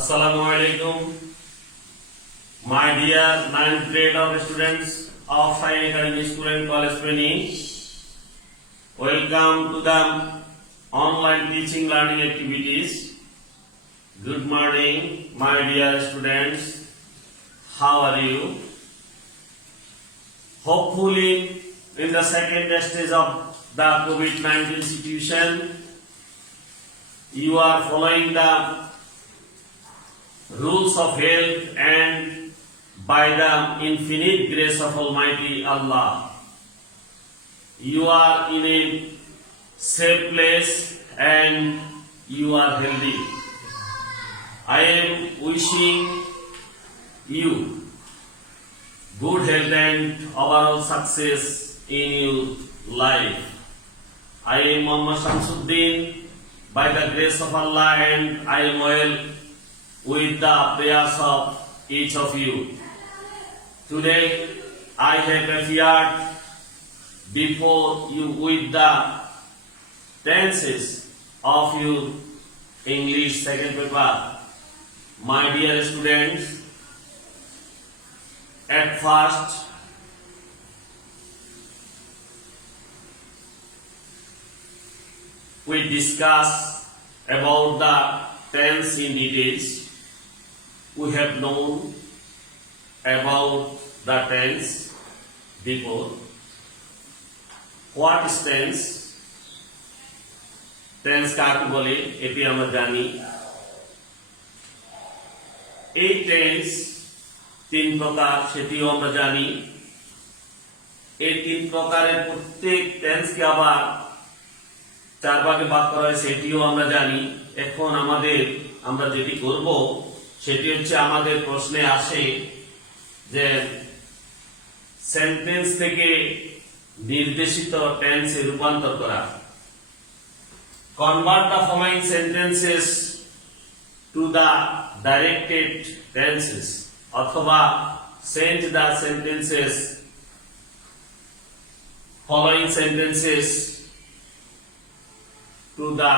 Assalamu alaikum, my dear 9th grade of students of Sai Academy School and College Training. Welcome to the online teaching learning activities. Good morning, my dear students. How are you? Hopefully, in the second stage of the COVID-19 situation, you are following the rules of health and by the infinite grace of Almighty Allah, you are in a safe place and you are healthy. I am wishing you good health and overall success in your life. I am Muhammad Shamsuddin by the grace of Allah, and I am well with the prayers of each of you. Today I have appeared before you with the tenses of your English second paper. My dear students, at first we discuss about the tense in details. We have known about the tense before. What is tense? Tense কাকে বলে এটি আমরা জানি। এই টেন্স তিন প্রকার, সেটিও আমরা জানি। এই তিন প্রকারের প্রত্যেক টেন্সকে আবার চার ভাগে ভাগ করা হয়, সেটিও আমরা জানি। এখন আমরা যেটি করব সেটি হচ্ছে, আমাদের প্রশ্নে আসে যে সেন্টেন্স থেকে নির্দেশিত টেন্সে রূপান্তর করা। Convert the following sentences to the directed tenses, অথবা change the sentences following sentences to the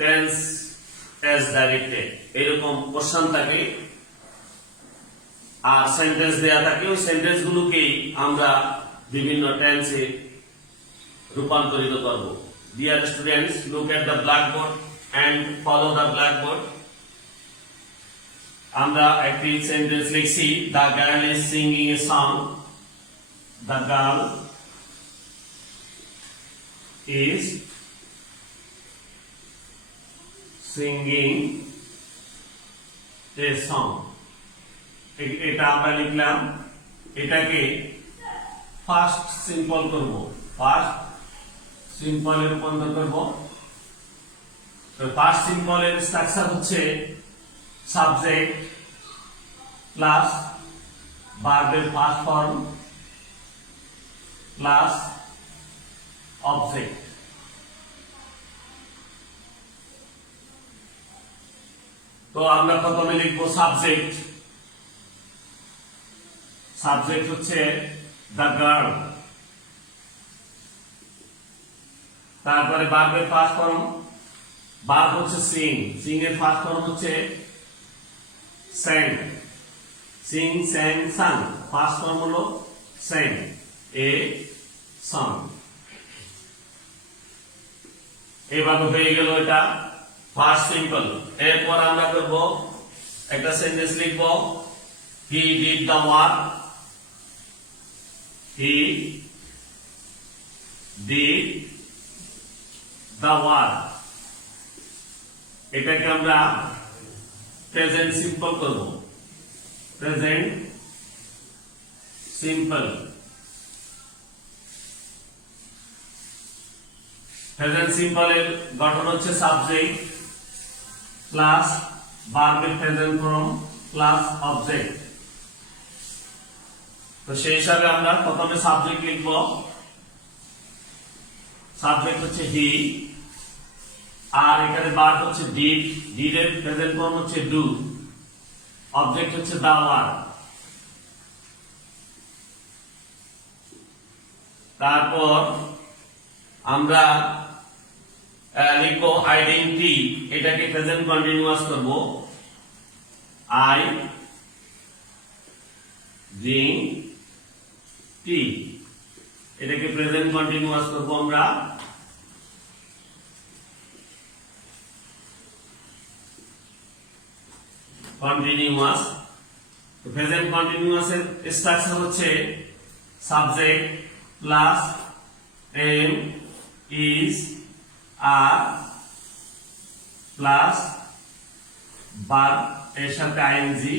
tense as directed. এরকম কোশ্চেন থাকে আর সেন্টেন্স দেয়া থাকে, ওই সেন্টেন্স গুলোকেই আমরা বিভিন্ন টেন্সে রূপান্তরিত করব। Dear students, look at the blackboard and follow the blackboard. আমরা একটি সেন্টেন্স লিখছি, the girl is singing a song. The girl is singing a song. এটা আমরা লিখলাম, এটাকে ফার্স্ট সিম্পল করব, ফার্স্ট সিম্পল এর রূপান্তর করব। তো ফার্স্ট সিম্পল এর স্ট্রাকচার হচ্ছে সাবজেক্ট প্লাস ভার্বের ফার্স্ট ফর্ম প্লাস অবজেক্ট। তো আমরা প্রথমে লিখব সাবজেক্ট। সাবজেক্ট হচ্ছে দ্য গার্ল। তারপরে ভার্বের ফার্স্ট ফর্ম, ভার্ব হচ্ছে সিং, সিং এর ফার্স্ট ফর্ম হচ্ছে স্যাং, সিং স্যাং সাং, ফার্স্ট ফর্ম হলো স্যাং, এ সং। এইভাবে হয়ে গেল এটা ফার্স্ট সিম্পল। এরপর আমরা করব একটা সেন্টেন্স লিখব, he did the work. He did the work, এটাকে আমরা প্রেজেন্ট সিম্পল করব, প্রেজেন্ট সিম্পল। প্রেজেন্ট সিম্পল এর গঠন হচ্ছে সাবজেক্ট প্লাস ভার্বের প্রেজেন্ট ফর্ম প্লাস অবজেক্ট। তো সেই হিসাবে আমরা প্রথমে সাবজেক্ট লিখব। সাবজেক্ট হচ্ছে হি, আর এখানে ভার্ব হচ্ছে ডিড, ডিড এর প্রেজেন্ট ফর্ম হচ্ছে ডু, অবজেক্ট হচ্ছে দ্য ওয়ার্ক। তারপর আমরা লিখবো আই ড্রিঙ্ক টি, এটাকে প্রেজেন্ট কন্টিনিউয়াস করব। আই ড্রিঙ্ক টি, এটাকে প্রেজেন্ট কন্টিনিউয়াস করব আমরা। কন্টিনিউয়াস, প্রেজেন্ট কন্টিনিউয়াস এর স্ট্রাকচার হচ্ছে subject plus am is are plus verb এর সাথে আইএনজি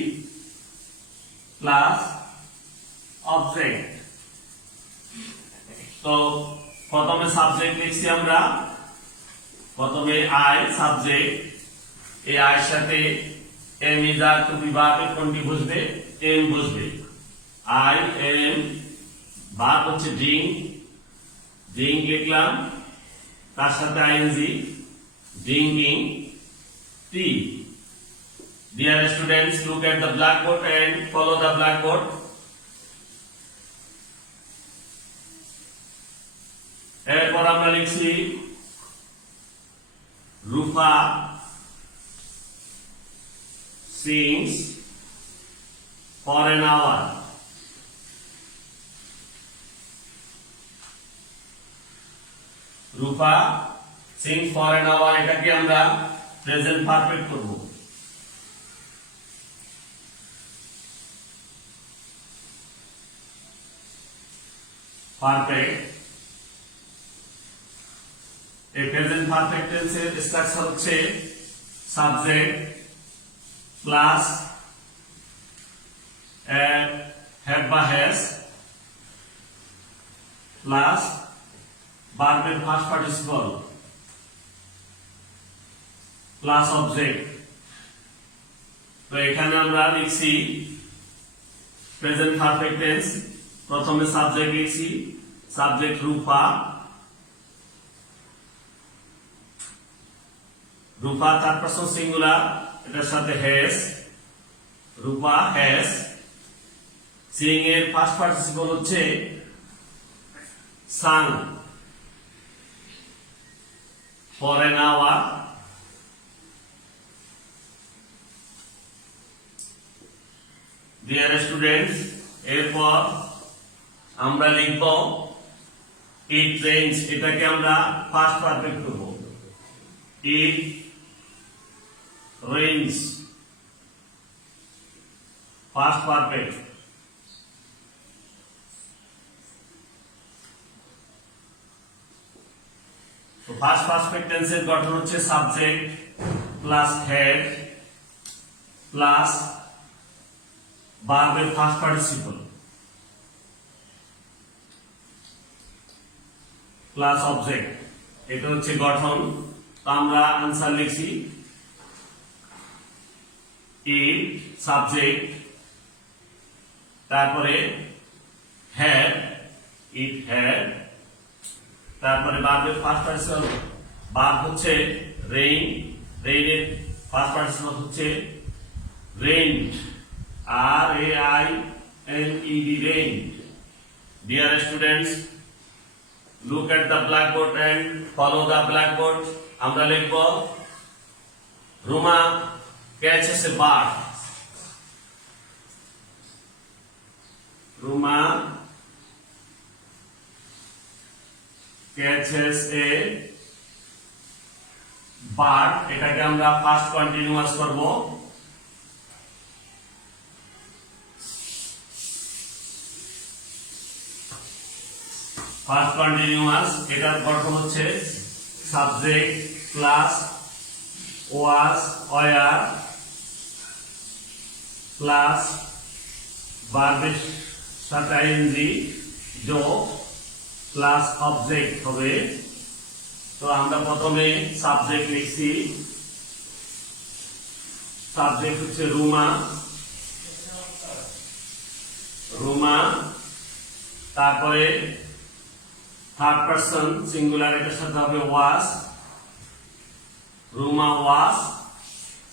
প্লাস অবজেক্ট। তো প্রথমে সাবজেক্ট লিখছি আমরা, প্রথমে আই সাবজেক্ট, এই আয়ের সাথে am is are to be verb কোনটি বসবে? এম বসবে। আই এম, ভার্ব হচ্ছে ড্রিঙ্ক, ড্রিঙ্ক লিখলাম, তার সাথে ING, drinking tea. Dear students, look at the blackboard and follow the blackboard. এরপর আমরা লিখছি Rufa sings for an hour. Rufa sings for an hour, এটাকে আমরা প্রেজেন্ট পারফেক্ট করব। পারফেক্ট, এই প্রেজেন্ট পারফেক্ট টেন্সের স্ট্রাকচার হচ্ছে সাবজেক্ট প্লাস হ্যাভ বা হ্যাজ প্লাস ভার্বের ফার্স্ট পার্টিসিপল প্লাস অবজেক্ট। তো এখানে আমরা লিখছি প্রেজেন্ট পারফেক্ট টেন্স, প্রথমে সাবজেক্ট লিখছি, সাবজেক্ট রূপা, রূপা থার্ড পারসন সিঙ্গুলার, এটার সাথে হ্যাজ, রূপা হ্যাজ। সিং এর ফার্স্ট পার্টিসিপল হচ্ছে sang, for an hour. Dear students, এরপর আমরা লিখব ইট রেইনস, এটাকে আমরা ফার্স্ট পারফেক্ট করব। It rains, first perfect. তো ফার্স্ট পারফেক্ট টেন্সের গঠন হচ্ছে সাবজেক্ট প্লাস হেড প্লাস ভার্বের ফার্স্ট পার্টিসিপল প্লাস অবজেক্ট, এটা হচ্ছে গঠন। তো আমরা আনসার লিখছি ইট সাবজেক্ট, তারপরে হ্যাড, ইট হ্যাড, তারপরে ভার্বের ফার্স্ট পার্টিসিপল, ভার্ব হচ্ছে রেইন, রেইনের ফার্স্ট পার্টিসিপল হচ্ছে rained, R A I N E D, rained. Dear students, look at the blackboard and follow the blackboard. আমরা লিখব Ruma catches a bird. Ruma catches a bird, এটাকে আমরা first continuous করব। First continuous, এটার গঠন হচ্ছে subject plus was were plus ভার্বের সাথে আইএনজি যোগ প্লাস অবজেক্ট হবে। তো আমরা প্রথমে সাবজেক্ট লিখছি, সাবজেক্ট হচ্ছে রুমা, রুমা, তারপরে থার্ড পারসন সিঙ্গুলার, এটার সাথে হবে was, Ruma was,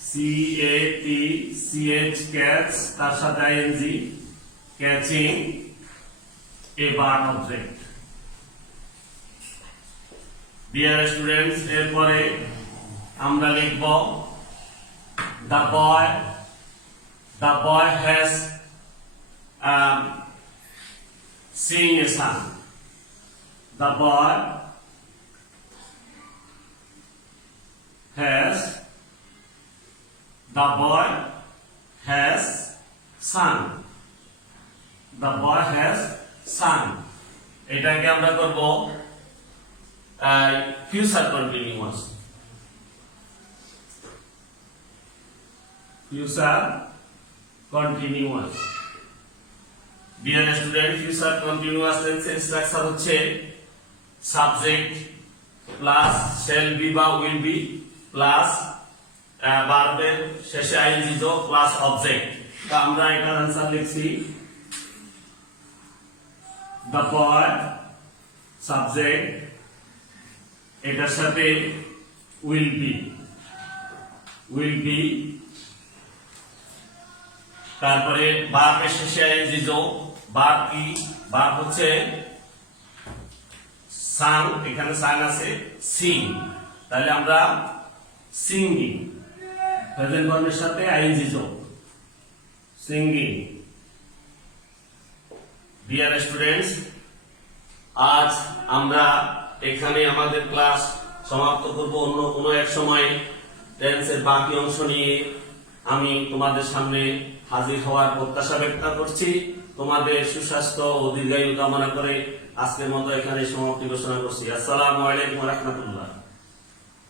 C A T C H catch, তার সাথে ING, catching a bird object. Dear students, এরপরে আমরা লিখব the boy has sing a song. The boy has sung. The boy has sung. এটাকে আমরা করব future continuous. Future continuous. Dear student, future continuous টেন্সের structure হচ্ছে সাবজেক্ট প্লাস শ্যাল বি বা will be plus ভার্বের শেষে আইএনজি যোগ প্লাস অবজেক্ট। তো আমরা এটার आंसर লিখছি দ্য বয় সাবজেক্ট, এটার সাথে উইল বি, তারপরে ভার্বের শেষে আইএনজি যোগ। ভার্ব কি? ভার্ব হচ্ছে সাং, এখানে সাং আছে সিং, তাহলে আমরা সিঙ্গিং, প্রেজেন্ট ফর্মের সাথে আইএনজি যোগ, সিঙ্গিং। ডিয়ার স্টুডেন্টস, আজ আমরা এখানে আমাদের ক্লাস সমাপ্ত করব। অন্য কোনো এক সময় টেন্সের বাকি অংশ নিয়ে আমি তোমাদের সামনে হাজির হওয়ার প্রত্যাশা ব্যক্ত করছি। তোমাদের সুস্বাস্থ্য ও দীর্ঘায়ু কামনা করে আজকের মতো এখানে সমাপ্তি ঘোষণা করছি। আসসালামু আলাইকুম ওয়া রাহমাতুল্লাহ।